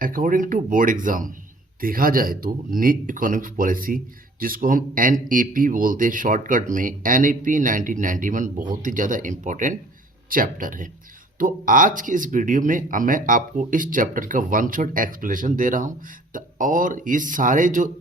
According to board exam देखा जाए तो न्यू इकोनॉमिक पॉलिसी जिसको हम एनईपी बोलते हैं शॉर्टकट में, एनईपी 1991 बहुत ही ज़्यादा इम्पोर्टेंट चैप्टर है। तो आज की इस वीडियो में मैं आपको इस चैप्टर का वन शॉट एक्सप्लेनेशन दे रहा हूँ। और ये सारे जो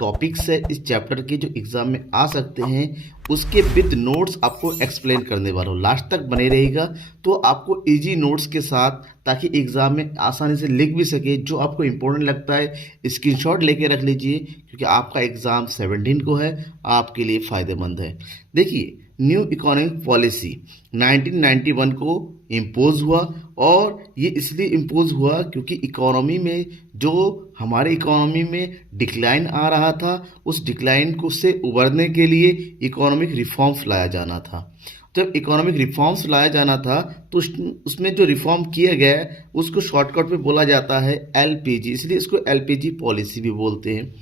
टॉपिक्स है इस चैप्टर के जो एग्ज़ाम में आ सकते हैं उसके विद नोट्स आपको एक्सप्लेन करने वाला हूँ। लास्ट तक बने रहेगा तो आपको इजी नोट्स के साथ, ताकि एग्ज़ाम में आसानी से लिख भी सके। जो आपको इम्पोर्टेंट लगता है स्क्रीनशॉट लेके रख लीजिए, क्योंकि आपका एग्ज़ाम 17 को है, आपके लिए फ़ायदेमंद है। देखिए, न्यू इकोनॉमिक पॉलिसी 1991 को इम्पोज हुआ, और ये इसलिए इम्पोज हुआ क्योंकि इकोनॉमी में जो हमारे इकोनॉमी में डिक्लाइन आ रहा था, उस डिक्लाइन को से उबरने के लिए इकोनॉमिक रिफॉर्म्स लाया जाना था। जब इकोनॉमिक रिफॉर्म्स लाया जाना था तो उसमें जो रिफॉर्म किया गया है उसको शॉर्टकट में बोला जाता है एलपीजी, इसलिए इसको एलपीजी पॉलिसी भी बोलते हैं।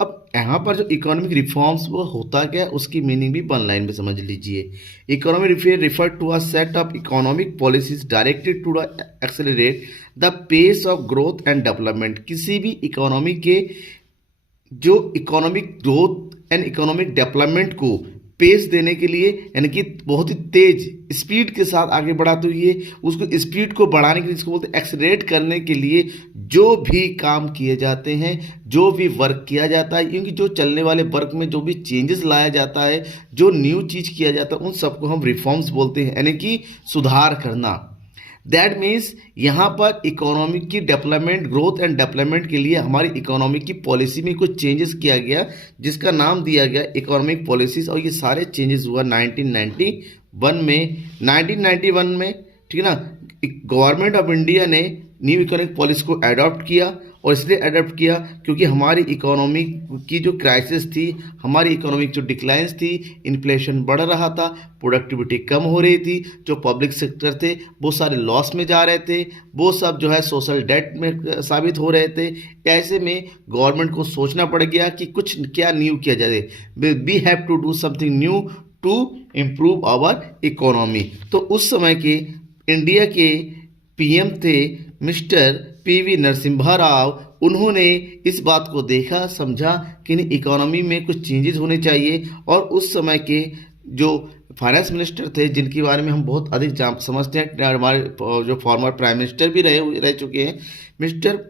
अब यहाँ पर जो इकोनॉमिक रिफॉर्म्स वो होता क्या है उसकी मीनिंग भी वन लाइन में समझ लीजिए। Economic refer to a set of economic policies directed to accelerate the pace of growth and development. किसी भी इकोनॉमी के जो economic growth and economic development को पेस देने के लिए, यानी कि बहुत ही तेज स्पीड के साथ आगे बढ़ाते हुए उसको स्पीड को बढ़ाने के लिए, इसको बोलते हैं एक्सेलरेट करने के लिए जो भी काम किए जाते हैं, जो भी वर्क किया जाता है, क्योंकि जो चलने वाले वर्क में जो भी चेंजेस लाया जाता है, जो न्यू चीज़ किया जाता है, उन सबको हम रिफॉर्म्स बोलते हैं, यानी कि सुधार करना। दैट मीन्स यहाँ पर इकोनॉमी की डेवलपमेंट, ग्रोथ एंड डेवलपमेंट के लिए हमारी इकोनॉमी की पॉलिसी में कुछ चेंजेस किया गया जिसका नाम दिया गया इकोनॉमिक पॉलिसीज। और ये सारे चेंजेस हुआ 1991 में। 1991 में, ठीक है ना, गवर्नमेंट ऑफ इंडिया ने न्यू इकोनॉमिक पॉलिसी को अडॉप्ट किया, और इसलिए अडॉप्ट किया क्योंकि हमारी इकोनॉमी की जो क्राइसिस थी, हमारी इकोनॉमिक जो डिक्लाइंस थी, इन्फ्लेशन बढ़ रहा था, प्रोडक्टिविटी कम हो रही थी, जो पब्लिक सेक्टर थे वो सारे लॉस में जा रहे थे, वो सब जो है सोशल डेट में साबित हो रहे थे। ऐसे में गवर्नमेंट को सोचना पड़ गया कि कुछ क्या न्यू किया जाए, we have to do something new to improve our economy. तो उस समय के इंडिया के पीएम थे मिस्टर पीवी नरसिम्हा राव। उन्होंने इस बात को देखा, समझा कि इकोनॉमी में कुछ चेंजेस होने चाहिए, और उस समय के जो फाइनेंस मिनिस्टर थे, जिनके बारे में हम बहुत अधिक समझते हैं, हमारे जो फॉर्मर प्राइम मिनिस्टर भी रह चुके हैं, मिस्टर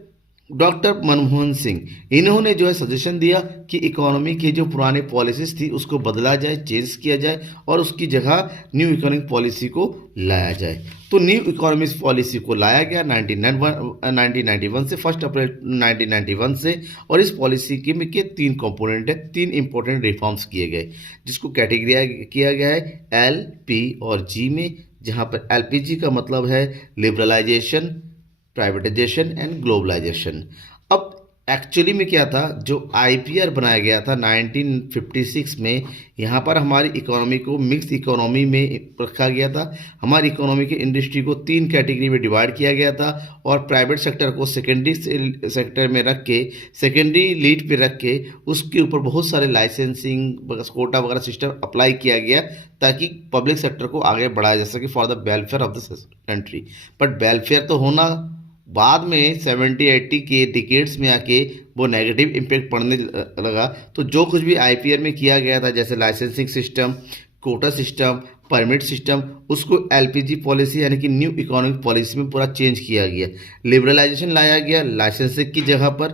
डॉक्टर मनमोहन सिंह, इन्होंने जो है सजेशन दिया कि इकोनॉमी की जो पुरानी पॉलिसीज थी उसको बदला जाए, चेंज किया जाए, और उसकी जगह न्यू इकोनॉमिक पॉलिसी को लाया जाए। तो न्यू इकोनॉमिक पॉलिसी को लाया गया 1991 से, 1 अप्रैल 1991 से। और इस पॉलिसी के 3 कंपोनेंट है, 3 इंपॉर्टेंट रिफॉर्म्स किए गए, जिसको कैटेगरी किया गया है एल, पी और जी में। जहाँ पर एलपीजी का मतलब है लिबरलाइजेशन, प्राइवेटाइजेशन एंड ग्लोबलाइजेशन। अब एक्चुअली में क्या था, जो आईपीआर बनाया गया था 1956 में, यहाँ पर हमारी इकोनॉमी को मिक्स इकोनॉमी में रखा गया था। हमारी इकोनॉमी के इंडस्ट्री को 3 कैटेगरी में डिवाइड किया गया था, और प्राइवेट सेक्टर को सेकेंडरी सेक्टर में रख के, सेकेंडरी लीड पे रख के, उसके ऊपर बहुत सारे लाइसेंसिंग, कोटा वगैरह सिस्टम अप्लाई किया गया, ताकि पब्लिक सेक्टर को आगे बढ़ाया जा सके for the welfare of the country. But welfare तो होना, बाद में 70-80 के डिकेड्स में आके वो नेगेटिव इम्पैक्ट पड़ने लगा। तो जो कुछ भी आईपीआर में किया गया था, जैसे licensing system, quota system, permit system, उसको एलपीजी पॉलिसी यानी कि न्यू इकोनॉमिक पॉलिसी में पूरा चेंज किया गया। लिबरलाइजेशन लाया गया लाइसेंसिंग की जगह पर,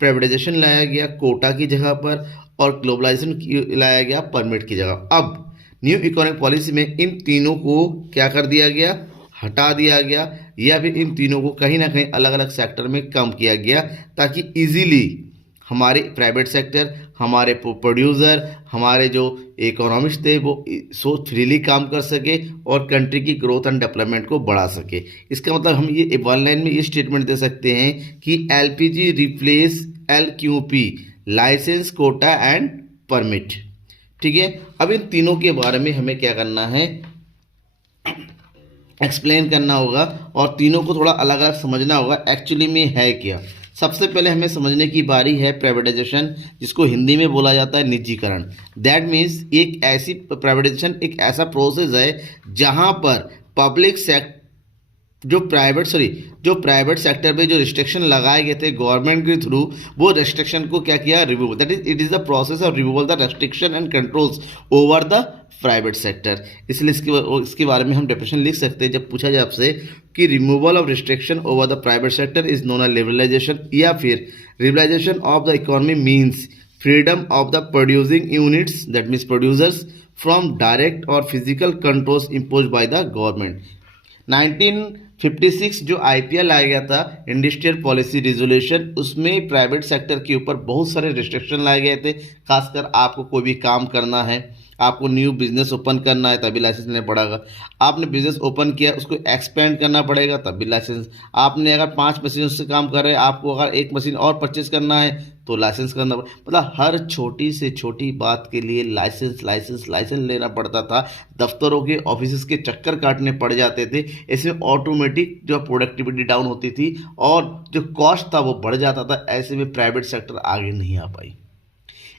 प्राइवेटाइजेशन लाया गया कोटा की जगह पर, और ग्लोबलाइजेशन लाया गया परमिट की जगह। अब न्यू इकोनॉमिक पॉलिसी में इन तीनों को क्या कर दिया गया, हटा दिया गया, या फिर इन तीनों को कहीं ना कहीं अलग अलग सेक्टर में कम किया गया, ताकि इजीली हमारे प्राइवेट सेक्टर, हमारे प्रोड्यूसर, हमारे जो इकोनॉमिस्ट थे वो सो फ्रीली काम कर सके और कंट्री की ग्रोथ एंड डेवलपमेंट को बढ़ा सके। इसका मतलब हम ये वन लाइन में ये स्टेटमेंट दे सकते हैं कि LPG replace LQP, licence, quota and permit. ठीक है, अब इन तीनों के बारे में हमें क्या करना है, एक्सप्लेन करना होगा, और तीनों को थोड़ा अलग अलग समझना होगा एक्चुअली में है क्या। सबसे पहले हमें समझने की बारी है प्राइवेटाइजेशन, जिसको हिंदी में बोला जाता है निजीकरण। दैट मीन्स एक ऐसी प्राइवेटाइजेशन एक ऐसा प्रोसेस है जहां पर पब्लिक जो प्राइवेट सेक्टर में जो रिस्ट्रिक्शन लगाए गए थे गवर्नमेंट के थ्रू, वो रिस्ट्रिक्शन को क्या किया, remove. That is it is the process of removal the restriction and controls over the private sector. इसलिए इसके बारे में हम डेफिनेशन लिख सकते हैं जब पूछा जाए आपसे कि removal of restriction over the private sector is known as liberalisation, या फिर liberalisation of the economy means freedom of the producing units, that means producers, from direct और physical controls impose by the government. 1956 जो IPL आ गया था, industrial policy resolution, उसमें private sector के ऊपर बहुत सारे रिस्ट्रिक्शन लाए गए थे। खासकर आपको कोई भी काम करना है, आपको न्यू बिजनेस ओपन करना है तभी लाइसेंस लेना पड़ेगा। आपने बिजनेस ओपन किया, उसको एक्सपेंड करना पड़ेगा तभी लाइसेंस। आपने अगर 5 मशीनों से काम कर रहे हैं, आपको अगर 1 मशीन और परचेज करना है तो लाइसेंस करना पड़ेगा। मतलब हर छोटी से छोटी बात के लिए लाइसेंस लाइसेंस लाइसेंस लेना पड़ता था। दफ्तरों के ऑफिस के चक्कर काटने पड़ जाते थे। इसमें ऑटोमेटिक जो प्रोडक्टिविटी डाउन होती थी और जो कॉस्ट था वो बढ़ जाता था। ऐसे में प्राइवेट सेक्टर आगे नहीं आ पाई।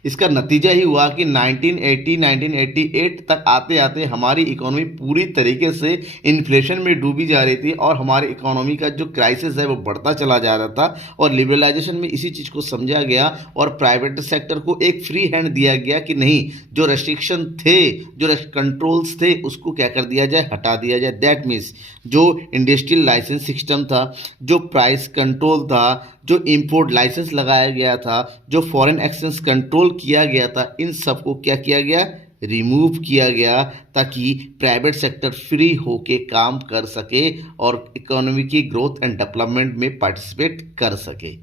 इसका नतीजा ही हुआ कि 1988 तक आते आते हमारी इकोनॉमी पूरी तरीके से इन्फ्लेशन में डूबी जा रही थी और हमारी इकोनॉमी का जो क्राइसिस है वो बढ़ता चला जा रहा था। और लिबरलाइजेशन में इसी चीज़ को समझा गया और प्राइवेट सेक्टर को एक फ्री हैंड दिया गया कि नहीं, जो रेस्ट्रिक्शन थे, जो कंट्रोल्स थे, उसको क्या कर दिया जाए, हटा दिया जाए। दैट मीन्स जो इंडस्ट्रियल लाइसेंस सिस्टम था, जो प्राइस कंट्रोल था, जो इंपोर्ट लाइसेंस लगाया गया था, जो फॉरेन एक्सचेंज कंट्रोल किया गया था, इन सबको क्या किया गया, रिमूव किया गया, ताकि प्राइवेट सेक्टर फ्री होके काम कर सके और इकोनॉमी की ग्रोथ एंड डेवलपमेंट में पार्टिसिपेट कर सके।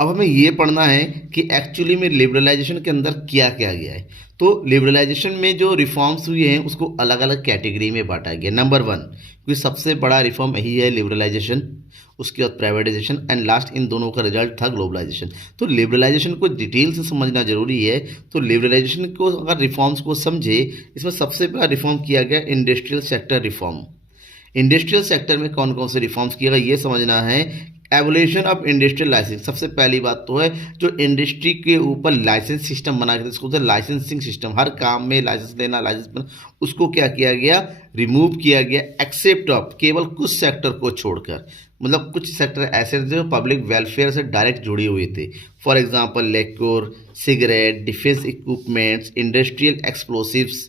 अब हमें ये पढ़ना है कि एक्चुअली में लिबरलाइजेशन के अंदर क्या क्या गया है। तो लिबरलाइजेशन में जो रिफॉर्म्स हुए हैं उसको अलग अलग कैटेगरी में बांटा गया। नंबर 1, क्योंकि सबसे बड़ा रिफॉर्म यही है लिबरलाइजेशन, उसके बाद प्राइवेटाइजेशन एंड लास्ट इन दोनों का रिजल्ट था ग्लोबलाइजेशन। तो लिबरलाइजेशन को डिटेल से समझना जरूरी है। तो लिबरलाइजेशन को अगर रिफॉर्म्स को समझे, इसमें सबसे पहला रिफॉर्म किया गया industrial sector reform. Industrial sector में कौन कौन से रिफॉर्म्स किया गया ये समझना है। एवोल्यूशन ऑफ इंडस्ट्रियल लाइसेंस, सबसे पहली बात तो है जो इंडस्ट्री के ऊपर लाइसेंस सिस्टम बना के, इसको लाइसेंसिंग सिस्टम, हर काम में लाइसेंस लेना, लाइसेंस बना, उसको क्या किया गया, रिमूव किया गया, एक्सेप्ट ऑफ केवल कुछ सेक्टर को छोड़कर। मतलब कुछ सेक्टर ऐसे थे जो पब्लिक वेलफेयर से डायरेक्ट जुड़े हुए थे। For example liquor, cigarette, defence equipments, industrial explosives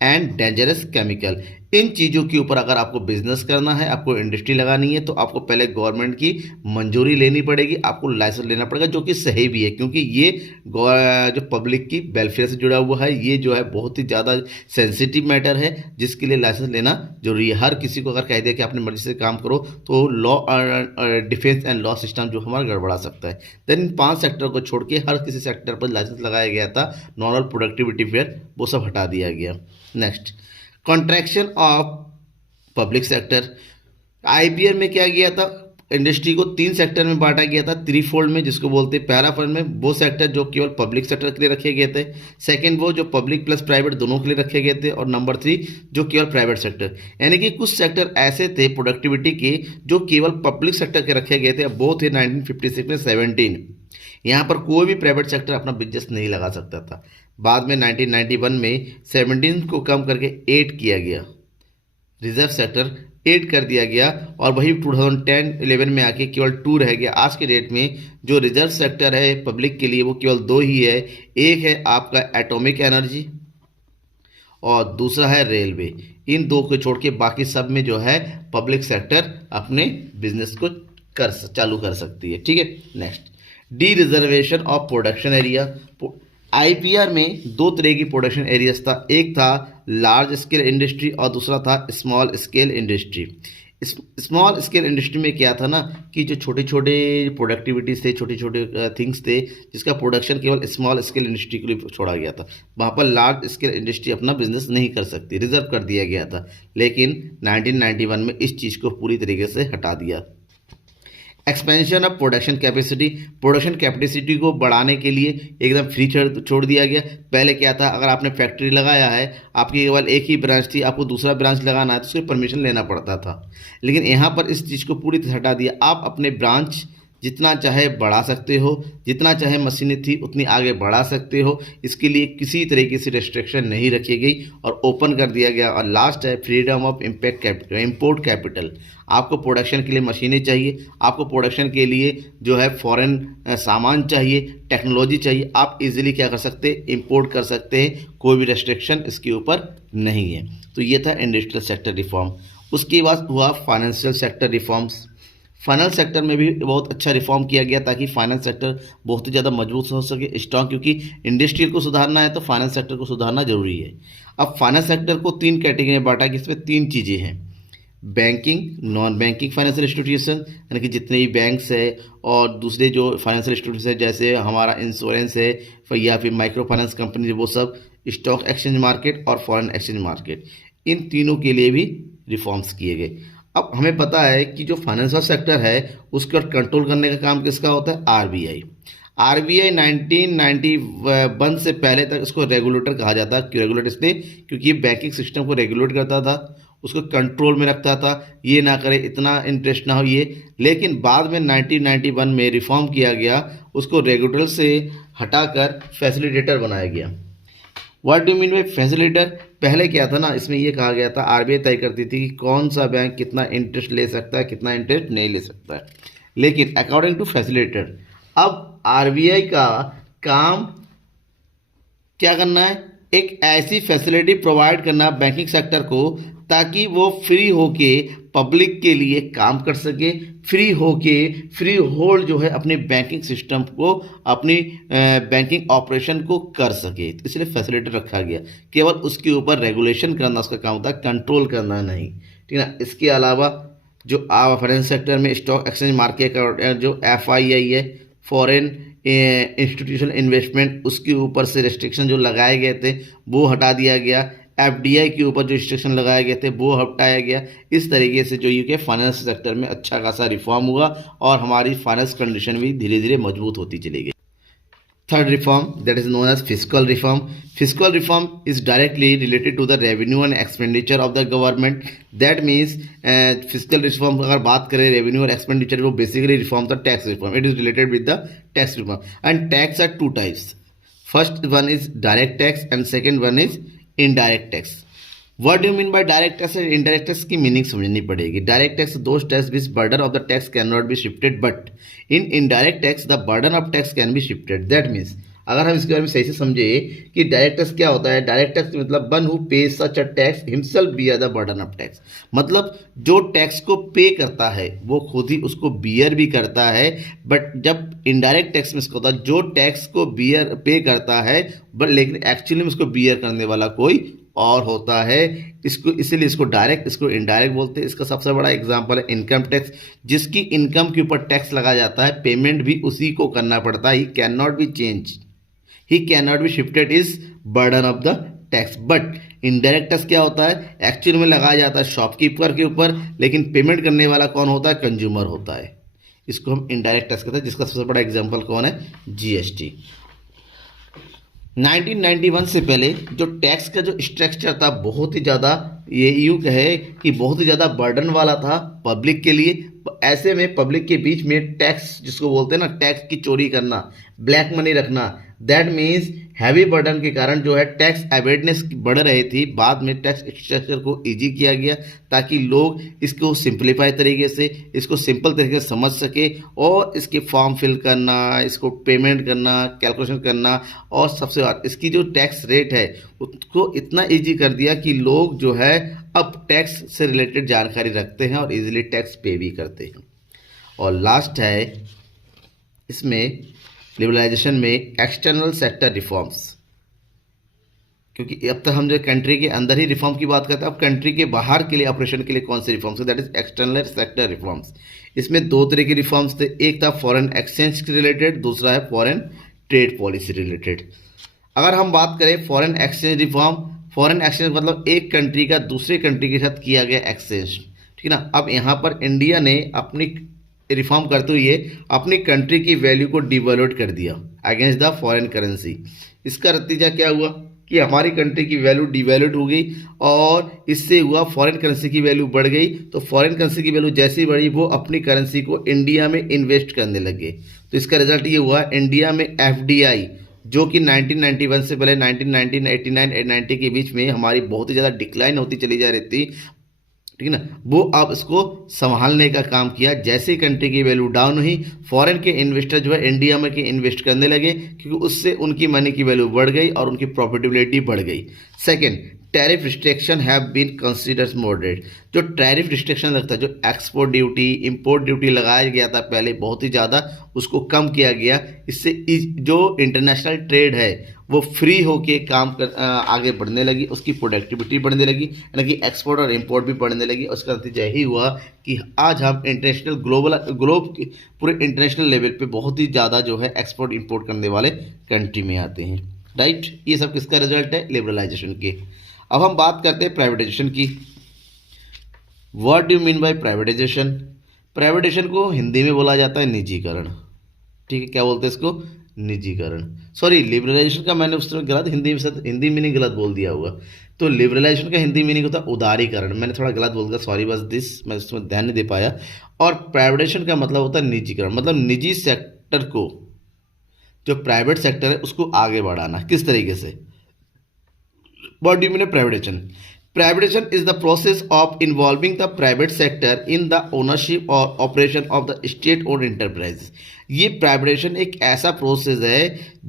and dangerous chemical. इन चीज़ों के ऊपर अगर आपको बिजनेस करना है, आपको इंडस्ट्री लगानी है, तो आपको पहले गवर्नमेंट की मंजूरी लेनी पड़ेगी, आपको लाइसेंस लेना पड़ेगा, जो कि सही भी है क्योंकि ये जो पब्लिक की वेलफेयर से जुड़ा हुआ है, ये जो है बहुत ही ज़्यादा सेंसिटिव मैटर है, जिसके लिए लाइसेंस लेना जरूरी है। हर किसी को अगर कह दिया कि अपनी मर्जी से काम करो तो law defence and law system जो हमारा गड़बड़ा सकता है। देन इन 5 सेक्टर को छोड़ के हर किसी सेक्टर पर लाइसेंस लगाया गया था। नॉर्मल प्रोडक्टिविटी फेयर वो सब हटा दिया गया। Next, contraction of public sector. IPL में क्या किया था, इंडस्ट्री को 3 सेक्टर में बांटा गया था, 3 फोल्ड में, जिसको बोलते हैं। पहला फोल्ड में वो सेक्टर जो केवल पब्लिक सेक्टर के लिए रखे गए थे, सेकंड वो जो पब्लिक प्लस प्राइवेट दोनों के लिए रखे गए थे, और नंबर 3 जो केवल प्राइवेट सेक्टर। यानी कि कुछ सेक्टर ऐसे थे प्रोडक्टिविटी के जो केवल पब्लिक सेक्टर के रखे गए थे। वो थे 1956 में 17। यहाँ पर कोई भी प्राइवेट सेक्टर अपना बिजनेस नहीं लगा सकता था। बाद में 1991 में 17 को कम करके 8 किया गया, रिजर्व सेक्टर 8 कर दिया गया, और वही 2010-11 में आके केवल 2 रह गया। आज के डेट में जो रिजर्व सेक्टर है पब्लिक के लिए वो केवल 2 ही है। एक है आपका एटॉमिक एनर्जी और दूसरा है रेलवे। इन 2 को छोड़ के बाकी सब में जो है पब्लिक सेक्टर अपने बिजनेस को चालू कर सकती है। ठीक है, next, D reservation of production area. IPR में 2 तरह की प्रोडक्शन एरियाज था, एक था लार्ज स्केल इंडस्ट्री और दूसरा था small scale industry. Small scale industry में क्या था ना कि जो छोटे छोटे प्रोडक्टिविटीज थे, छोटे छोटे थिंग्स थे, जिसका प्रोडक्शन केवल स्मॉल स्केल इंडस्ट्री के लिए छोड़ा गया था। वहाँ पर लार्ज स्केल इंडस्ट्री अपना बिजनेस नहीं कर सकती, रिजर्व कर दिया गया था। लेकिन 1991 में इस चीज़ को पूरी तरीके से हटा दिया। Expansion of production capacity, production capacity को बढ़ाने के लिए एकदम फ्री छोड़ दिया गया। पहले क्या था, अगर आपने फैक्ट्री लगाया है, आपकी केवल एक ही ब्रांच थी, आपको दूसरा ब्रांच लगाना है तो उसकी परमिशन लेना पड़ता था। लेकिन यहाँ पर इस चीज़ को पूरी तरह हटा दिया। आप अपने ब्रांच जितना चाहे बढ़ा सकते हो, जितना चाहे मशीनें थी उतनी आगे बढ़ा सकते हो, इसके लिए किसी तरीके से रेस्ट्रिक्शन नहीं रखी गई और ओपन कर दिया गया। और लास्ट है freedom of impact capital, import capital. आपको प्रोडक्शन के लिए मशीनें चाहिए, आपको प्रोडक्शन के लिए जो है फॉरेन सामान चाहिए, टेक्नोलॉजी चाहिए, आप इजीली क्या कर सकते हैं, इंपोर्ट कर सकते हैं, कोई भी रेस्ट्रिक्शन इसके ऊपर नहीं है। तो ये था इंडस्ट्रियल सेक्टर रिफॉर्म। उसके बाद हुआ financial sector reforms. Finance sector में भी बहुत अच्छा रिफॉर्म किया गया ताकि फाइनेंस सेक्टर बहुत ही ज़्यादा मजबूत हो सके, स्ट्रॉन्ग, क्योंकि इंडस्ट्रियल को सुधारना है तो फाइनेंस सेक्टर को सुधारना जरूरी है। अब फाइनेंस सेक्टर को 3 कैटेगरी में बांटा कि इसमें 3 चीज़ें हैं, banking, non banking financial institution, यानी कि जितने भी बैंक्स है और दूसरे जो फाइनेंशियल इंस्टीट्यूशन है जैसे हमारा इंश्योरेंस है या फिर माइक्रो फाइनेंस कंपनी, वो सब, स्टॉक एक्सचेंज मार्केट और फॉरेन एक्सचेंज मार्केट, इन तीनों के लिए भी रिफॉर्म्स किए गए। अब हमें पता है कि जो फाइनेंशियल सेक्टर है उसको कंट्रोल करने का काम किसका होता है, आरबीआई। आरबीआई 1991 से पहले तक इसको रेगुलेटर कहा जाता है। क्यों रेगुलेटर? इसलिए क्योंकि ये बैंकिंग सिस्टम को रेगुलेट करता था, उसको कंट्रोल में रखता था, ये ना करे, इतना इंटरेस्ट ना हो ये। लेकिन बाद में 1991 में रिफॉर्म किया गया, उसको रेगुलेटर से हटाकर फैसिलिटेटर बनाया गया। What do mean by facilitator? पहले क्या था ना, इसमें ये कहा गया था आरबीआई तय करती थी कि कौन सा बैंक कितना इंटरेस्ट ले सकता है, कितना इंटरेस्ट नहीं ले सकता है। लेकिन अकॉर्डिंग टू फैसिलिटेटर अब आरबीआई का काम क्या करना है, एक ऐसी फैसिलिटी प्रोवाइड करना बैंकिंग सेक्टर को ताकि वो फ्री होके पब्लिक के लिए काम कर सके, फ्री होके फ्री होल्ड जो है अपने बैंकिंग सिस्टम को, अपनी बैंकिंग ऑपरेशन को कर सके, इसलिए फैसिलिटी रखा गया। केवल उसके ऊपर रेगुलेशन करना उसका काम होता है, कंट्रोल करना नहीं, ठीक है ना। इसके अलावा जो फाइनेंस सेक्टर में स्टॉक एक्सचेंज मार्केट का जो एफआईआई है, फॉरेन इंस्टीट्यूशनल इन्वेस्टमेंट, उसके ऊपर से रिस्ट्रिक्शन जो लगाए गए थे वो हटा दिया गया। एफडीआई के ऊपर जो रिस्ट्रिक्शन लगाए गए थे वो हटाया गया। इस तरीके से जो यूके फाइनेंस सेक्टर में अच्छा खासा रिफॉर्म हुआ और हमारी फाइनेंस कंडीशन भी धीरे धीरे मजबूत होती चली गई। Third reform, that is known as fiscal reform. Fiscal reform is directly related to the revenue and expenditure of the government. That means fiscal reform अगर बात करें revenue और expenditure, वो basically reform the tax reform. It is related with the tax reform. And tax are 2 types. First one is direct tax and second one is indirect tax. What do you mean by direct tax and indirect tax की meaning समझनी पड़ेगी। Direct tax those tax which burden of the tax cannot be shifted, but in indirect tax the burden of tax can be shifted. That means अगर हम इसके बारे में सही से समझे कि डायरेक्ट टैक्स क्या होता है, डायरेक्ट टैक्स मतलब वन हु पे सच a tax himself bear the burden of tax, मतलब जो टैक्स को पे करता है वो खुद ही उसको बियर भी करता है। बट जब इनडायरेक्ट टैक्स में इसको होता है जो टैक्स को बियर पे करता है बट लेकिन एक्चुअली में उसको बियर करने वाला कोई और होता है। इसको इसीलिए इसको डायरेक्ट, इसको इनडायरेक्ट बोलते हैं। इसका सबसे बड़ा एग्जांपल है इनकम टैक्स, जिसकी इनकम के ऊपर टैक्स लगा जाता है, पेमेंट भी उसी को करना पड़ता है। He can not be change, he can not be shifted is burden of the tax. But indirect tax क्या होता है, एक्चुअल में लगाया जाता है शॉपकीपर के ऊपर, लेकिन पेमेंट करने वाला कौन होता है, कंज्यूमर होता है। इसको हम इनडायरेक्ट टैक्स कहते हैं, जिसका सबसे बड़ा एग्जाम्पल कौन है, जीएसटी। 1991 से पहले जो टैक्स का जो स्ट्रक्चर था बहुत ही ज़्यादा, ये यूँ कहे कि बहुत ही ज़्यादा बर्डन वाला था पब्लिक के लिए। ऐसे में पब्लिक के बीच में टैक्स जिसको बोलते हैं ना, टैक्स की चोरी करना, ब्लैक मनी रखना, दैट मीन्स हैवी बर्डन के कारण जो है टैक्स अवेयरनेस बढ़ रही थी। बाद में टैक्स स्ट्रक्चर को इजी किया गया ताकि लोग इसको सिंप्लीफाई तरीके से, इसको सिंपल तरीके से समझ सके और इसके फॉर्म फिल करना, इसको पेमेंट करना, कैलकुलेशन करना, और सबसे बात इसकी जो टैक्स रेट है उसको इतना इजी कर दिया कि लोग जो है अब टैक्स से रिलेटेड जानकारी रखते हैं और इजीली टैक्स पे भी करते हैं। और लास्ट है इसमें लिबरलाइजेशन में एक्सटर्नल सेक्टर रिफॉर्म्स, क्योंकि अब तक हम जो कंट्री के अंदर ही रिफॉर्म की बात करते हैं, अब कंट्री के बाहर के लिए ऑपरेशन के लिए कौन से रिफॉर्म्स है, that is external sector reforms. इसमें 2 तरह के रिफॉर्म्स थे, एक था फॉरेन एक्सचेंज के रिलेटेड, दूसरा है फॉरेन ट्रेड पॉलिसी रिलेटेड। अगर हम बात करें foreign exchange reform, foreign exchange मतलब एक कंट्री का दूसरे कंट्री के साथ किया गया एक्सचेंज, ठीक है ना। अब यहाँ पर इंडिया ने अपनी रिफॉर्म करते हुए अपनी कंट्री की वैल्यू को डिवैल्यूट कर दिया अगेंस्ट द फॉरेन करेंसी। इसका नतीजा क्या हुआ, कि हमारी कंट्री की वैल्यू डिवैल्यूड हो गई और इससे हुआ फॉरेन करेंसी की वैल्यू बढ़ गई। तो फॉरेन करेंसी की वैल्यू जैसी बढ़ी वो अपनी करेंसी को इंडिया में इन्वेस्ट करने लगे। तो इसका रिजल्ट ये हुआ इंडिया में एफडीआई जो कि 1991 से पहले 1989 90 के बीच में हमारी बहुत ही ज़्यादा डिक्लाइन होती चली जा रही थी, ठीक है ना, वो अब इसको संभालने का काम किया। जैसे ही कंट्री की वैल्यू डाउन हुई फॉरेन के इन्वेस्टर जो है इंडिया में के इन्वेस्ट करने लगे क्योंकि उससे उनकी मनी की वैल्यू बढ़ गई और उनकी प्रॉफिटेबिलिटी बढ़ गई। Second, tariff restriction have been considered moderate. जो टैरिफ रिस्ट्रिक्शन लगता है, जो एक्सपोर्ट ड्यूटी इंपोर्ट ड्यूटी लगाया गया था पहले बहुत ही ज़्यादा, उसको कम किया गया। इससे जो इंटरनेशनल ट्रेड है वो फ्री होके आगे बढ़ने लगी, उसकी प्रोडक्टिविटी बढ़ने लगी, यानी कि एक्सपोर्ट और इंपोर्ट भी बढ़ने लगी। उसका नतीजा यही हुआ कि आज हम इंटरनेशनल ग्लोब पूरे इंटरनेशनल लेवल पे बहुत ही ज़्यादा जो है एक्सपोर्ट इंपोर्ट करने वाले कंट्री में आते हैं। राइट, ये सब किसका रिजल्ट है? लिबरलाइजेशन के। अब हम बात करते हैं प्राइवेटाइजेशन की। What do mean bye privatisation? Privatisation को हिंदी में बोला जाता है निजीकरण। ठीक है, क्या बोलते हैं इसको? निजीकरण। सॉरी, लिबरलाइजेशन का मैंने उस समय गलत हिंदी मीनिंग गलत बोल दिया होगा। तो लिबरलाइजेशन का हिंदी मीनिंग होता है उदारीकरण। मैंने थोड़ा गलत बोल दिया, सॉरी बस दिस, मैं उसमें ध्यान नहीं दे पाया। और प्राइवेटाइजेशन का मतलब होता है निजीकरण, मतलब निजी सेक्टर को, जो प्राइवेट सेक्टर है उसको आगे बढ़ाना। किस तरीके से? What do you mean privatization? Privatization is the process of involving the private sector in the ownership or operation of the state-owned enterprise. ये प्राइवेटाइजेशन एक ऐसा प्रोसेस है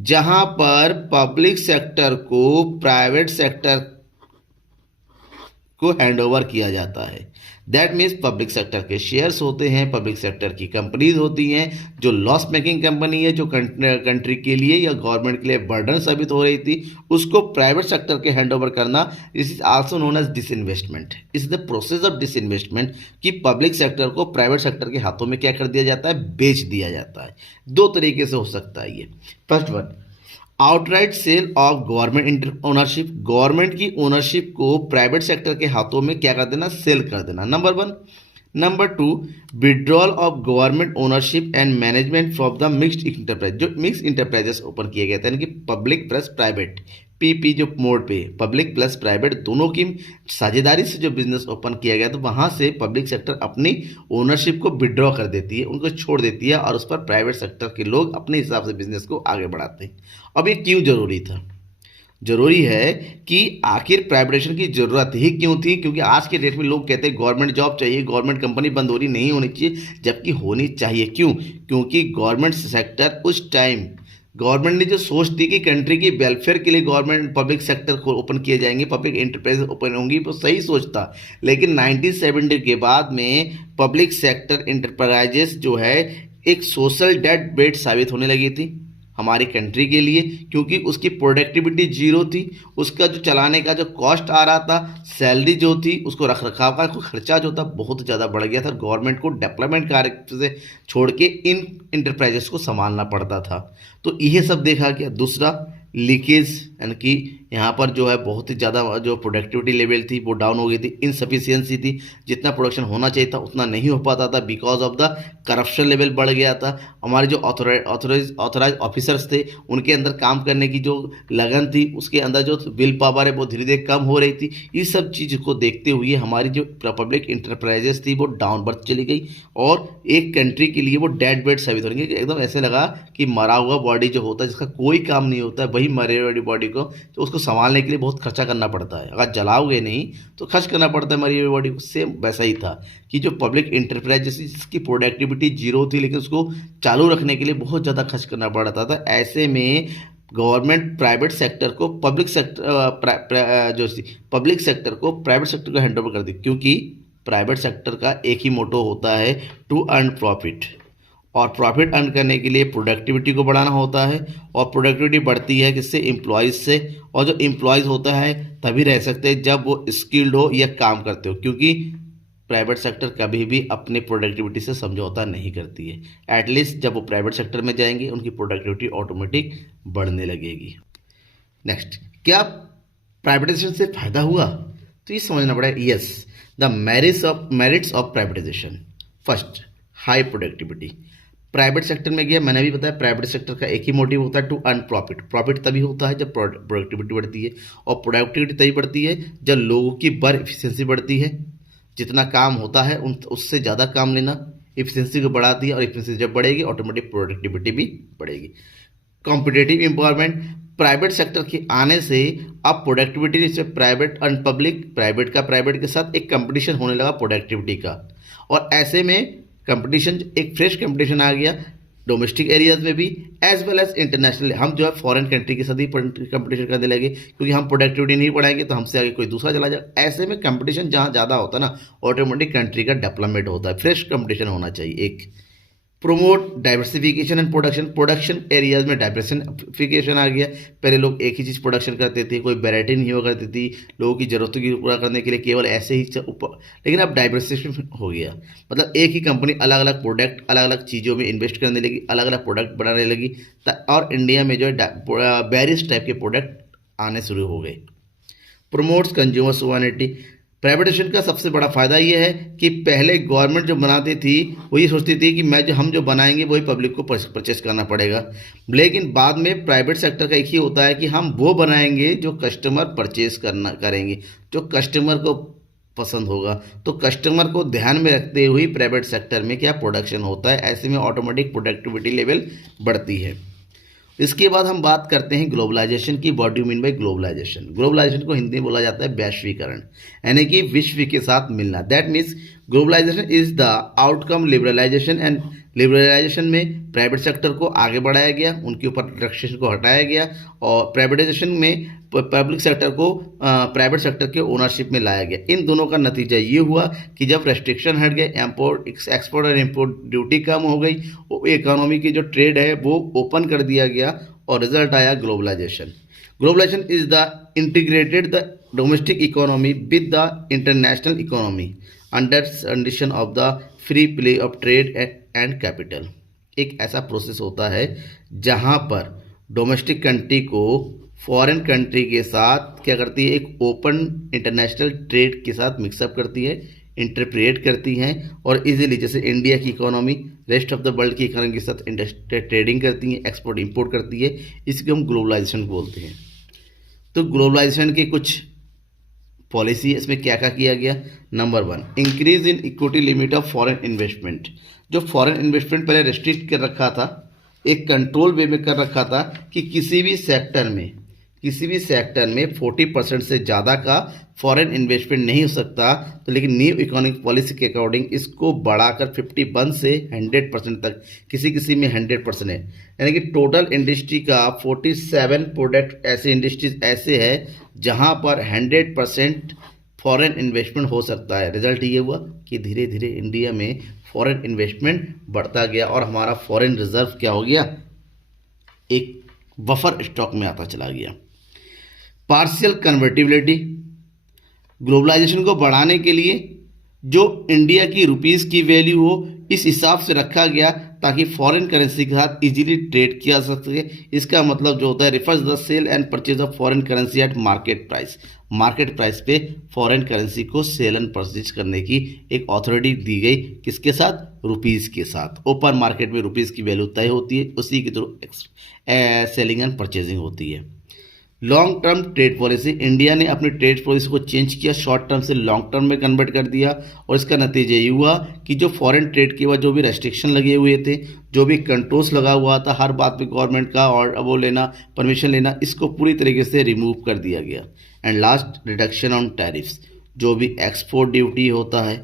जहां पर पब्लिक सेक्टर को प्राइवेट सेक्टर को हैंडओवर किया जाता है। दैट मीन्स पब्लिक सेक्टर के शेयर्स होते हैं, पब्लिक सेक्टर की कंपनीज होती हैं जो लॉस मेकिंग कंपनी है, जो कंट्री के लिए या गवर्नमेंट के लिए बर्डन साबित हो रही थी, उसको प्राइवेट सेक्टर के हैंडओवर करना। This is also known as disinvestment. Is the process of disinvestment कि पब्लिक सेक्टर को प्राइवेट सेक्टर के हाथों में क्या कर दिया जाता है? बेच दिया जाता है। दो तरीके से हो सकता है ये। First one, outright sale of government ownership. Government की ओनरशिप को प्राइवेट सेक्टर के हाथों में क्या कर देना? सेल कर देना, number one. Number two, withdrawal of government ownership and management from the mixed enterprise. जो मिक्स इंटरप्राइजेस ओपन किए गए थे, यानी कि पब्लिक प्लस प्राइवेट, पीपी जो मोड पे पब्लिक प्लस प्राइवेट दोनों की साझेदारी से जो बिजनेस ओपन किया गया, तो वहाँ से पब्लिक सेक्टर अपनी ओनरशिप को विड्रॉ कर देती है, उनको छोड़ देती है और उस पर प्राइवेट सेक्टर के लोग अपने हिसाब से बिजनेस को आगे बढ़ाते हैं। अब ये क्यों जरूरी था? जरूरी है कि आखिर प्राइवेटाइजेशन की जरूरत ही क्यों थी? क्योंकि आज के डेट में लोग कहते हैं गवर्नमेंट जॉब चाहिए, गवर्नमेंट कंपनी बंद हो रही नहीं होनी चाहिए, जबकि होनी चाहिए। क्यों? क्योंकि गवर्नमेंट सेक्टर उस टाइम गवर्नमेंट ने जो सोच दी कि कंट्री की वेलफेयर के लिए गवर्नमेंट पब्लिक सेक्टर को ओपन किए जाएंगे, पब्लिक एंटरप्राइज ओपन होंगी, वो सही सोच था। लेकिन 1970 के बाद में पब्लिक सेक्टर एंटरप्राइजेस जो है एक सोशल डेड वेट साबित होने लगी थी हमारी कंट्री के लिए, क्योंकि उसकी प्रोडक्टिविटी जीरो थी। उसका जो चलाने का जो कॉस्ट आ रहा था, सैलरी जो थी, उसको रख रखाव का खर्चा जो था बहुत ज़्यादा बढ़ गया था। गवर्नमेंट को डेवलपमेंट कार्य से छोड़ के इन इंटरप्राइजेस को संभालना पड़ता था। तो यह सब देखा गया। दूसरा, लीकेज, यानी कि यहाँ पर जो है बहुत ही ज़्यादा जो प्रोडक्टिविटी लेवल थी वो डाउन हो गई थी, इनसफिशियंसी थी, जितना प्रोडक्शन होना चाहिए था उतना नहीं हो पाता था, because of the corruption level बढ़ गया था। हमारे जो ऑथोराइज ऑफिसर्स थे उनके अंदर काम करने की जो लगन थी, उसके अंदर जो विल पावर है वो धीरे धीरे कम हो रही थी। इस सब चीज़ को देखते हुए हमारी जो पब्लिक इंटरप्राइजेस थी वो डाउन बर्थ चली गई और एक कंट्री के लिए वो डेड बेड साबित हो रही है। एकदम ऐसे लगा कि मरा हुआ बॉडी जो होता है, जिसका कोई काम नहीं होता है, वही मरे हुई बॉडी को तो उसको संभालने के लिए बहुत खर्चा करना पड़ता है। अगर जलाओगे नहीं तो खर्च करना पड़ता है मरी हुई बॉडी को। सेम वैसा ही था कि जो पब्लिक इंटरप्राइज जिसकी प्रोडक्टिविटी जीरो थी, लेकिन उसको चालू रखने के लिए बहुत ज़्यादा खर्च करना पड़ता था। ऐसे में गवर्नमेंट प्राइवेट सेक्टर को पब्लिक सेक्टर को प्राइवेट सेक्टर को हैंड ओवर कर दी, क्योंकि प्राइवेट सेक्टर का एक ही मोटो होता है, टू अर्न प्रॉफिट। और प्रॉफिट अर्न करने के लिए प्रोडक्टिविटी को बढ़ाना होता है, और प्रोडक्टिविटी बढ़ती है किससे? एम्प्लॉयज़ से। और जो एम्प्लॉयज़ होता है तभी रह सकते हैं जब वो स्किल्ड हो या काम करते हो, क्योंकि प्राइवेट सेक्टर कभी भी अपनी प्रोडक्टिविटी से समझौता नहीं करती है। एटलीस्ट जब वो प्राइवेट सेक्टर में जाएंगे उनकी प्रोडक्टिविटी ऑटोमेटिक बढ़ने लगेगी। नेक्स्ट, क्या प्राइवेटाइजेशन से फ़ायदा हुआ? तो ये समझना पड़ेगा। Yes, the merits of privatisation. First, high productivity. Private sector में गया, मैंने भी बताया प्राइवेट सेक्टर का एक ही मोटिव होता है, टू अर्न प्रॉफिट। प्रॉफिट तभी होता है जब प्रोडक्टिविटी बढ़ती है, और प्रोडक्टिविटी तभी बढ़ती है जब लोगों की वर्क एफिशिएंसी बढ़ती है। जितना काम होता है उससे ज़्यादा काम लेना एफिशिएंसी को बढ़ाती है, और एफिशिएंसी जब बढ़ेगी ऑटोमेटिक प्रोडक्टिविटी भी बढ़ेगी। कॉम्पिटिटिव एम्पावरमेंट, प्राइवेट सेक्टर के आने से अब प्रोडक्टिविटी से प्राइवेट एंड पब्लिक, प्राइवेट के साथ एक कंपटीशन होने लगा प्रोडक्टिविटी का, और ऐसे में कंपटीशन, एक फ्रेश कंपटीशन आ गया डोमेस्टिक एरियाज में भी एज वेल एज इंटरनेशनल। हम जो है फॉरेन कंट्री के साथ ही कंपटीशन करने लगे, क्योंकि हम प्रोडक्टिविटी नहीं बढ़ाएंगे तो हमसे आगे कोई दूसरा चला जाए। ऐसे में कंपटीशन जहाँ ज़्यादा होता है ना, ऑटोमेटिक कंट्री का डेवलपमेंट होता है। फ्रेश कंपटीशन होना चाहिए। एक promote diversification and production areas में डाइवर्सिफिकेशन आ गया। पहले लोग एक ही चीज़ प्रोडक्शन करते थे, कोई वैरायटी नहीं हुआ करती थी, लोगों की ज़रूरतों की पूरा करने के लिए केवल ऐसे ही लेकिन अब डाइवर्सिफिकेशन हो गया, मतलब एक ही कंपनी अलग अलग प्रोडक्ट, अलग अलग चीज़ों में इन्वेस्ट करने लगी, अलग अलग प्रोडक्ट बनाने लगी, और इंडिया में जो है वेरियस टाइप के प्रोडक्ट आने शुरू हो गए। प्रमोट्स कंज्यूमर सोवरेनिटी, प्राइवेटाइजेशन का सबसे बड़ा फ़ायदा ये है कि पहले गवर्नमेंट जो बनाती थी वो ये सोचती थी कि हम जो बनाएंगे वही पब्लिक को परचेस करना पड़ेगा, लेकिन बाद में प्राइवेट सेक्टर का एक ही होता है कि हम वो बनाएंगे जो कस्टमर परचेस करेंगे, जो कस्टमर को पसंद होगा। तो कस्टमर को ध्यान में रखते हुए प्राइवेट सेक्टर में क्या प्रोडक्शन होता है, ऐसे में ऑटोमेटिक प्रोडक्टिविटी लेवल बढ़ती है। इसके बाद हम बात करते हैं ग्लोबलाइजेशन की। What do mean by globalisation? Globalisation को हिंदी में बोला जाता है वैश्वीकरण, यानी कि विश्व के साथ मिलना। That means globalisation is the outcome liberalisation, and liberalisation में प्राइवेट सेक्टर को आगे बढ़ाया गया, उनके ऊपर रिस्ट्रिक्शन को हटाया गया, और प्राइवेटाइजेशन में पब्लिक सेक्टर को प्राइवेट सेक्टर के ओनरशिप में लाया गया। इन दोनों का नतीजा ये हुआ कि जब रेस्ट्रिक्शन हट गए, एक्सपोर्ट और इम्पोर्ट ड्यूटी कम हो गई, इकोनॉमी की जो ट्रेड है वो ओपन कर दिया गया, और रिजल्ट आया globalisation. Globalisation is the integrated the domestic economy with the international economy under condition of the free play of trade and capital. एक ऐसा प्रोसेस होता है जहां पर डोमेस्टिक कंट्री को फॉरेन कंट्री के साथ क्या करती है, एक ओपन इंटरनेशनल ट्रेड के साथ मिक्सअप करती है, इंटरप्रेट करती हैं, और इजीली जैसे इंडिया की economy rest of the world की इकोनॉमी के साथ ट्रेडिंग करती हैं, एक्सपोर्ट इंपोर्ट करती है। इसको हम ग्लोबलाइजेशन बोलते हैं। तो ग्लोबलाइजेशन की कुछ पॉलिसी है, इसमें क्या क्या किया गया। Number 1, increase in equity limit of foreign investment. जो फॉरेन इन्वेस्टमेंट पहले रेस्ट्रिक्ट कर रखा था, एक कंट्रोल वे में कर रखा था कि किसी भी सेक्टर में 40% से ज़्यादा का फॉरेन इन्वेस्टमेंट नहीं हो सकता। तो लेकिन न्यू इकोनॉमिक पॉलिसी के अकॉर्डिंग इसको बढ़ाकर 51 से 100% तक, किसी में 100% है, यानी कि टोटल इंडस्ट्री का 47 प्रोडक्ट ऐसे इंडस्ट्रीज ऐसे है जहां पर 100% फॉरेन इन्वेस्टमेंट हो सकता है। रिजल्ट ये हुआ कि धीरे धीरे इंडिया में फॉरेन इन्वेस्टमेंट बढ़ता गया, और हमारा फॉरेन रिजर्व क्या हो गया, एक बफर स्टॉक में आता चला गया। पार्शियल कन्वर्टिबिलिटी, ग्लोबलाइजेशन को बढ़ाने के लिए जो इंडिया की रुपीस की वैल्यू हो इस हिसाब से रखा गया ताकि फॉरेन करेंसी के साथ इजीली ट्रेड किया जा सके। इसका मतलब जो होता है, refers the sale and purchase of foreign currency at market price. Market price पे फॉरेन करेंसी को सेल एंड परचेज करने की एक अथॉरिटी दी गई, किसके साथ, रुपीज़ के साथ। ओपन मार्केट में रुपीज़ की वैल्यू तय होती है, उसी के थ्रू सेलिंग एंड परचेजिंग होती है। Long term trade policy, India ने अपनी ट्रेड पॉलिसी को चेंज किया, शॉर्ट टर्म से लॉन्ग टर्म में कन्वर्ट कर दिया, और इसका नतीजा ये हुआ कि जो फॉरेन ट्रेड के बाद जो भी रेस्ट्रिक्शन लगे हुए थे, जो भी कंट्रोल्स लगा हुआ था, हर बात पे गवर्नमेंट का और वो लेना, परमिशन लेना, इसको पूरी तरीके से रिमूव कर दिया गया। And last, reduction on tariffs. जो भी एक्सपोर्ट ड्यूटी होता है,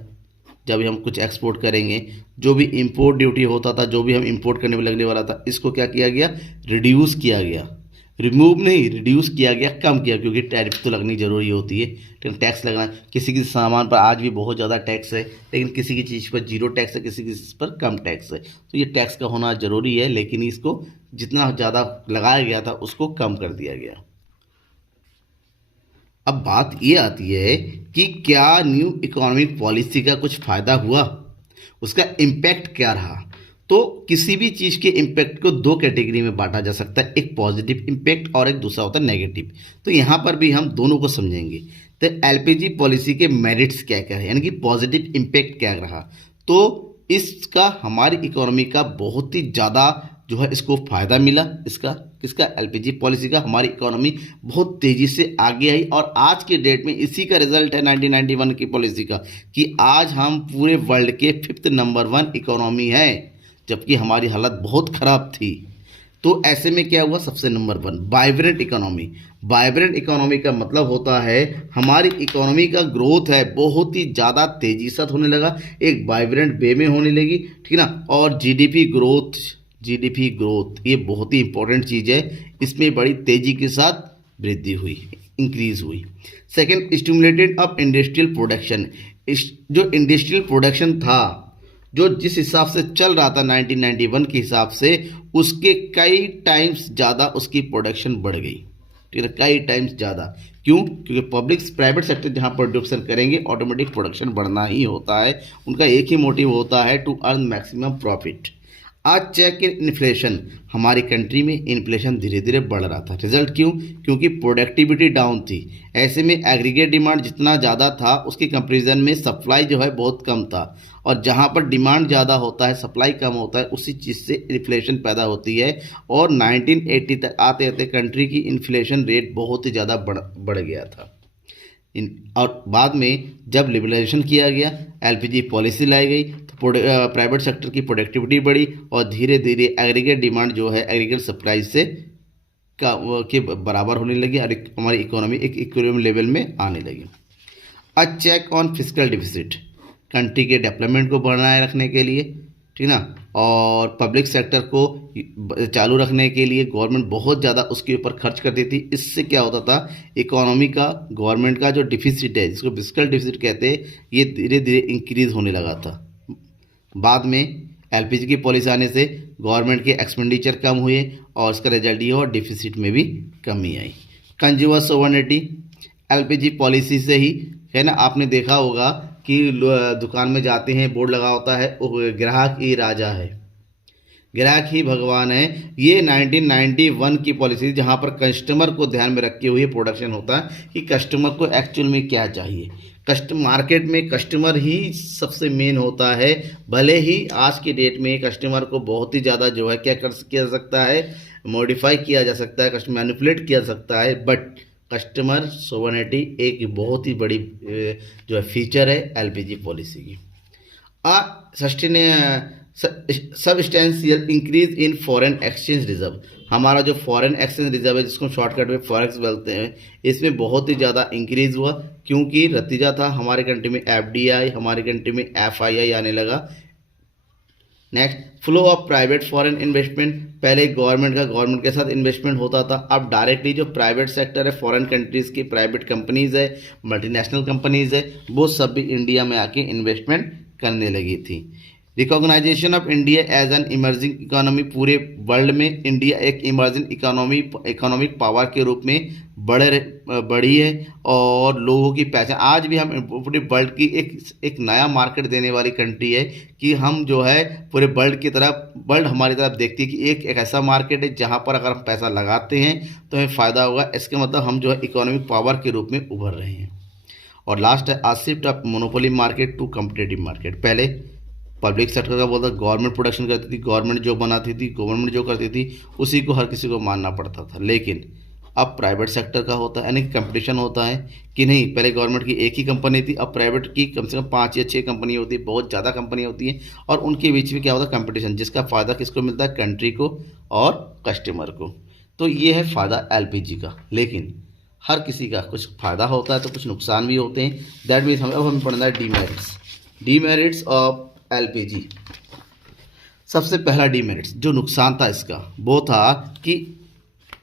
जब हम कुछ एक्सपोर्ट करेंगे, जो भी इंपोर्ट ड्यूटी होता था, जो भी हम इंपोर्ट करने में लगने वाला था, इसको क्या किया गया, रिड्यूस किया गया। रिमूव नहीं, रिड्यूस किया गया, कम किया, क्योंकि टैरिफ तो लगनी जरूरी होती है। लेकिन टैक्स लगना, किसी सामान पर आज भी बहुत ज़्यादा टैक्स है, लेकिन किसी की चीज़ पर 0 टैक्स है, किसी चीज़ पर कम टैक्स है। तो ये टैक्स का होना जरूरी है, लेकिन इसको जितना ज़्यादा लगाया गया था उसको कम कर दिया गया। अब बात ये आती है कि क्या न्यू इकोनॉमिक पॉलिसी का कुछ फ़ायदा हुआ, उसका इम्पैक्ट क्या रहा। तो किसी भी चीज़ के इम्पैक्ट को 2 कैटेगरी में बांटा जा सकता है, एक पॉजिटिव इम्पैक्ट और एक दूसरा होता है नेगेटिव। तो यहाँ पर भी हम दोनों को समझेंगे। तो एलपीजी पॉलिसी के मेरिट्स क्या क्या है, यानी कि पॉजिटिव इम्पैक्ट क्या रहा। तो इसका हमारी इकोनॉमी का बहुत ही ज़्यादा जो है इसको फ़ायदा मिला। इसका किसका, एलपीजी पॉलिसी का। हमारी इकोनॉमी बहुत तेज़ी से आगे आई और आज के डेट में इसी का रिजल्ट है 1991 की पॉलिसी का कि आज हम पूरे वर्ल्ड के 5th नंबर 1 इकोनॉमी है, जबकि हमारी हालत बहुत ख़राब थी। तो ऐसे में क्या हुआ, सबसे number 1 vibrant economy. Vibrant economy का मतलब होता है हमारी इकोनॉमी का ग्रोथ है बहुत ही ज़्यादा तेज़ी से होने लगा, एक वाइब्रेंट वे में होने लगी, ठीक ना। और जीडीपी ग्रोथ ये बहुत ही इंपॉर्टेंट चीज़ है, इसमें बड़ी तेज़ी के साथ वृद्धि हुई, इंक्रीज हुई। Second, stimulated up industrial production. जो इंडस्ट्रियल प्रोडक्शन था, जो जिस हिसाब से चल रहा था 1991 के हिसाब से, उसके कई टाइम्स ज़्यादा उसकी प्रोडक्शन बढ़ गई, ठीक है, कई टाइम्स ज़्यादा। क्यों? क्योंकि प्राइवेट सेक्टर जहाँ प्रोडक्शन करेंगे ऑटोमेटिक प्रोडक्शन बढ़ना ही होता है, उनका एक ही मोटिव होता है, टू अर्न मैक्सिमम प्रॉफिट। आज चेक इन इन्फ्लेशन, हमारी कंट्री में इन्फ्लेशन धीरे धीरे बढ़ रहा था। रिजल्ट क्यों? क्योंकि प्रोडक्टिविटी डाउन थी। ऐसे में एग्रीगेट डिमांड जितना ज़्यादा था उसके कंपैरिजन में सप्लाई जो है बहुत कम था, और जहाँ पर डिमांड ज़्यादा होता है सप्लाई कम होता है, उसी चीज़ से इन्फ्लेशन पैदा होती है। और 1980 तक आते आते कंट्री की इन्फ्लेशन रेट बहुत ही ज़्यादा बढ़ गया था। और बाद में जब लिबरलाइजेशन किया गया, एलपीजी पॉलिसी लाई गई, तो प्राइवेट सेक्टर की प्रोडक्टिविटी बढ़ी और धीरे धीरे एग्रीगेट डिमांड जो है एग्रीगेट सप्लाई से के बराबर होने लगी और हमारी इकोनॉमी एक इक्विलिब्रियम लेवल में आने लगी। A check on fiscal deficit, country के डेवलपमेंट को बनाए रखने के लिए, ठीक ना, और पब्लिक सेक्टर को चालू रखने के लिए गवर्नमेंट बहुत ज़्यादा उसके ऊपर खर्च करती थी। इससे क्या होता था, इकोनॉमी का गवर्नमेंट का जो डिफिसिट है, जिसको फिस्कल डिफिसिट कहते हैं, ये धीरे धीरे इंक्रीज होने लगा था। बाद में एलपीजी की पॉलिसी आने से गवर्नमेंट के एक्सपेंडिचर कम हुए और उसका रिजल्ट ये हुआ डिफिसिट में भी कमी आई। कंज्यूमर सोवर्निटी, एलपीजी पॉलिसी से ही है ना, आपने देखा होगा कि दुकान में जाते हैं, बोर्ड लगा होता है, ग्राहक ही राजा है, ग्राहक ही भगवान है। ये 1991 की पॉलिसी जहाँ पर कस्टमर को ध्यान में रखे हुए प्रोडक्शन होता है कि कस्टमर को एक्चुअल में क्या चाहिए। मार्केट में कस्टमर ही सबसे मेन होता है। भले ही आज की डेट में कस्टमर को बहुत ही ज़्यादा जो है क्या किया जा सकता है, मॉडिफाई किया जा सकता है, कस्टमर मैनिपुलेट किया जा सकता है, बट कस्टमर सोवर्निटी एक बहुत ही बड़ी जो है फीचर है एलपीजी पॉलिसी की। Substantial increase in foreign exchange reserve, हमारा जो फॉरेन एक्सचेंज रिजर्व है जिसको शॉर्टकट में फॉरेक्स बोलते हैं, इसमें बहुत ही ज़्यादा इंक्रीज हुआ, क्योंकि नतीजा था हमारे कंट्री में एफडीआई, हमारे कंट्री में एफआईआई आने लगा। Next, flow of private foreign investment, पहले गवर्नमेंट के साथ इन्वेस्टमेंट होता था, अब डायरेक्टली जो प्राइवेट सेक्टर है, फॉरेन कंट्रीज़ की प्राइवेट कंपनीज़ है, मल्टीनेशनल कंपनीज़ है, वो सब भी इंडिया में आके इन्वेस्टमेंट करने लगी थी। Recognisation of India as an emerging economy, पूरे वर्ल्ड में इंडिया एक इमर्जिंग इकोनॉमिक पावर के रूप में बढ़ी है और लोगों की पहचान। आज भी हम पूरे वर्ल्ड की एक नया मार्केट देने वाली कंट्री है कि हम जो है पूरे वर्ल्ड हमारी तरफ देखती है कि एक ऐसा मार्केट है जहां पर अगर हम पैसा लगाते हैं तो हमें फ़ायदा होगा। इसके मतलब हम जो है इकोनॉमिक पावर के रूप में उभर रहे हैं। और लास्ट है shift of monopoly market to competitive market. पहले पब्लिक सेक्टर का बोलता, गवर्नमेंट प्रोडक्शन करती थी, गवर्नमेंट जो बनाती थी, गवर्नमेंट जो करती थी उसी को हर किसी को मानना पड़ता था। लेकिन अब प्राइवेट सेक्टर का होता है, यानी कंपटीशन होता है कि नहीं, पहले गवर्नमेंट की एक ही कंपनी थी, अब प्राइवेट की कम से कम 5 या 6 कंपनी होती है, बहुत ज़्यादा कंपनी होती है, और उनके बीच में क्या होता है, कंपटीशन, जिसका फ़ायदा किसको मिलता है, कंट्री को और कस्टमर को। तो ये है फ़ायदा एलपीजी का। लेकिन हर किसी का कुछ फ़ायदा होता है तो कुछ नुकसान भी होते हैं। दैट मीन्स हमें पढ़ना है डीमेरिट्स ऑफ एलपीजी। सबसे पहला डीमेरिट्स जो नुकसान था इसका वो था कि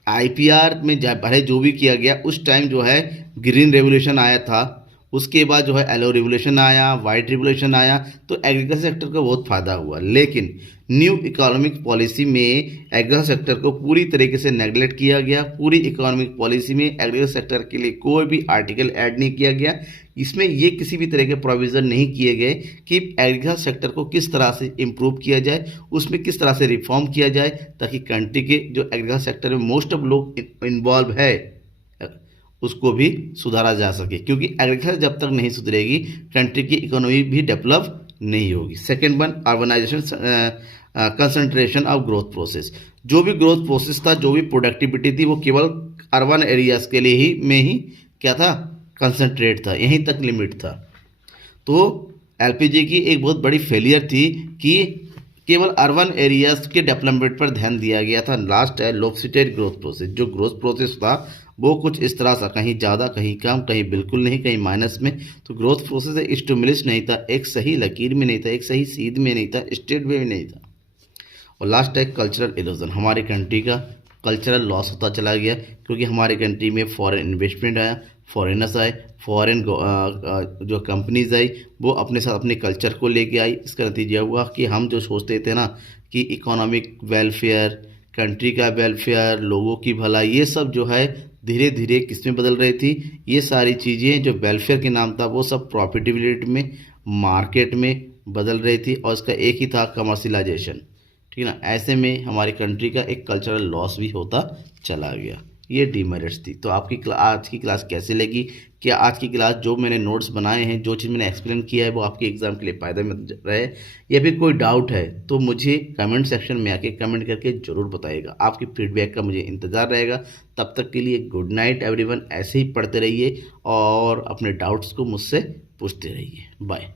आईपीआर में भले जो भी किया गया उस टाइम जो है ग्रीन रेवोल्यूशन आया था, उसके बाद जो है येलो रेवोल्यूशन आया, वाइट रेवोल्यूशन आया, तो एग्रीकल्चर सेक्टर को बहुत फ़ायदा हुआ। लेकिन न्यू इकोनॉमिक पॉलिसी में एग्रीकल्चर सेक्टर को पूरी तरीके से नेगलेक्ट किया गया। पूरी इकोनॉमिक पॉलिसी में एग्रीकल्चर सेक्टर के लिए कोई भी आर्टिकल ऐड नहीं किया गया। इसमें ये किसी भी तरह के प्रोविज़न नहीं किए गए कि एग्रीकल्चर सेक्टर को किस तरह से इम्प्रूव किया जाए, उसमें किस तरह से रिफॉर्म किया जाए, ताकि कंट्री के जो एग्रीकल्चर सेक्टर में मोस्ट ऑफ लोग इन्वॉल्व है उसको भी सुधारा जा सके। क्योंकि एग्रीकल्चर जब तक नहीं सुधरेगी कंट्री की इकोनॉमी भी डेवलप नहीं होगी। Second one, urbanisation concentration of growth process. जो भी ग्रोथ प्रोसेस था, जो भी प्रोडक्टिविटी थी, वो केवल अर्बन एरियाज के लिए ही में ही क्या था, कंसंट्रेट था, यहीं तक लिमिट था। तो एलपीजी की एक बहुत बड़ी फेलियर थी कि केवल अर्बन एरियाज के डेवलपमेंट पर ध्यान दिया गया था। लास्ट है लोकसिटेड ग्रोथ प्रोसेस। जो ग्रोथ प्रोसेस था वो कुछ इस तरह सा, कहीं ज़्यादा कहीं कम, कहीं बिल्कुल नहीं, कहीं माइनस में। तो ग्रोथ प्रोसेस एक स्टिमुलस नहीं था, एक सही लकीर में नहीं था, एक सही सीध में नहीं था, स्ट्रेट वे में नहीं था। और लास्ट है कल्चरल इरोजन। हमारी कंट्री का कल्चरल लॉस होता चला गया क्योंकि हमारी कंट्री में फॉरेन इन्वेस्टमेंट आया, फॉरेनर्स आए, फॉरेन जो कंपनीज आई वो अपने साथ अपने कल्चर को लेके आई। इसका नतीजा हुआ कि हम जो सोचते थे ना कि इकोनॉमिक वेलफेयर, कंट्री का वेलफेयर, लोगों की भलाई, ये सब जो है धीरे धीरे किस में बदल रही थी, ये सारी चीज़ें जो वेलफेयर के नाम था वो सब प्रॉफिटेबिलिटी में, मार्केट में बदल रही थी, और इसका एक ही था कमर्शलाइजेशन। ठीक है ना। ऐसे में हमारी कंट्री का एक कल्चरल लॉस भी होता चला गया। ये डीमेरिट्स थी। तो आपकी आज की क्लास कैसे लगी? क्या आज की क्लास जो मैंने नोट्स बनाए हैं, जो चीज़ मैंने एक्सप्लेन किया है, वो आपके एग्जाम के लिए फ़ायदा में रहे, या फिर कोई डाउट है तो मुझे कमेंट सेक्शन में आके कमेंट करके ज़रूर बताइएगा। आपकी फीडबैक का मुझे इंतज़ार रहेगा। तब तक के लिए गुड नाइट एवरीवन। ऐसे ही पढ़ते रहिए और अपने डाउट्स को मुझसे पूछते रहिए। बाय।